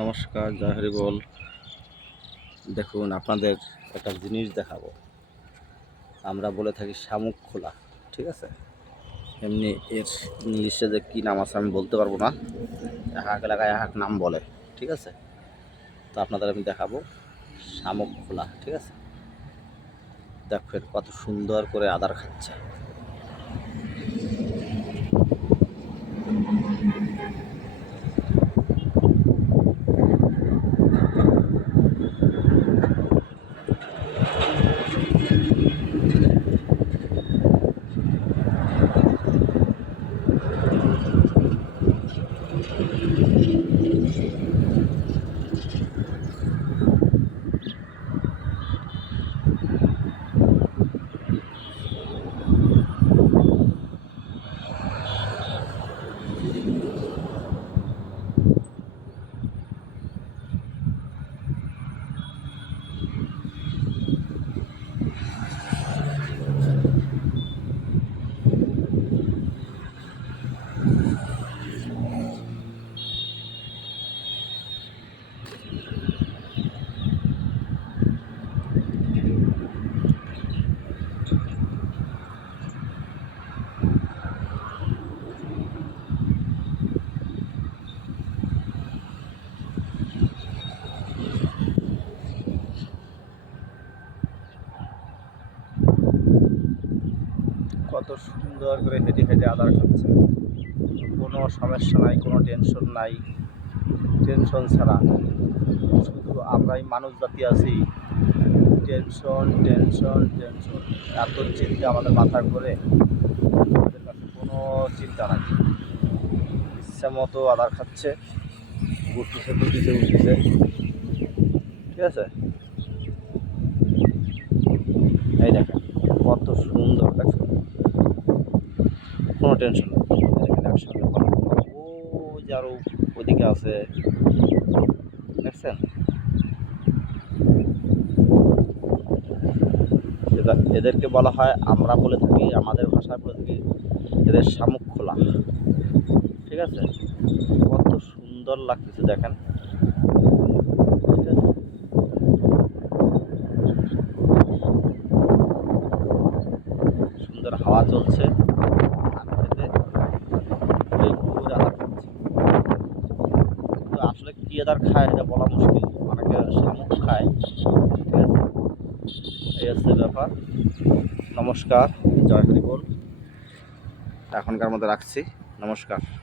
নমস্কার, জয় হরি বল। দেখুন, আপনাদের একটা জিনিস দেখাবো। আমরা বলে থাকি শামুক খোলা, ঠিক আছে। এমনি এর ইংলিশে যে কী নাম আছে আমি বলতে পারবো না, এক এলাকায় এক নাম বলে, ঠিক আছে। তো আপনাদের আমি দেখাবো শামুক খোলা, ঠিক আছে। দেখেন কত সুন্দর করে আদার খাচ্ছে। কত সুন্দর করে হেঁটে হেঁটে আদার খাচ্ছে। কোনো সমস্যা নাই, কোনো টেনশন নাই, টেনশন ছাড়া। শুধু আমরাই মানুষ জাতি আছি, টেনশন টেনশন টেনশন। এত চিন্তা আমাদের মাথায় করে, আমাদের কাছে কোনো চিন্তা নাই। ইচ্ছা মতো আদার খাচ্ছে, উঠতেছে ঠিক আছে। এই দেখেন কত সুন্দর, দেখছেন, কোনো টেনশন নেই। দেখেন একসঙ্গে ও যে আরও ওইদিকে আছে, দেখছেন। এদেরকে বলা হয়, আমরা বলে থাকি, আমাদের ভাষায় বলে থাকি এদের শামুক খোলা, ঠিক আছে। কত সুন্দর লাগতেছে দেখেন, ঠিক আছে। সুন্দর হাওয়া চলছে, আর খেতে এই পুকুরে আদার খাচ্ছে। তো আসলে কি আদার খায় এটা বলা মুশকিল, অনেকে শামুক খায়, ঠিক আছে। এই হচ্ছে ব্যাপার। নমস্কার, জয় হরি বল। এখনকার মতো রাখছি, নমস্কার।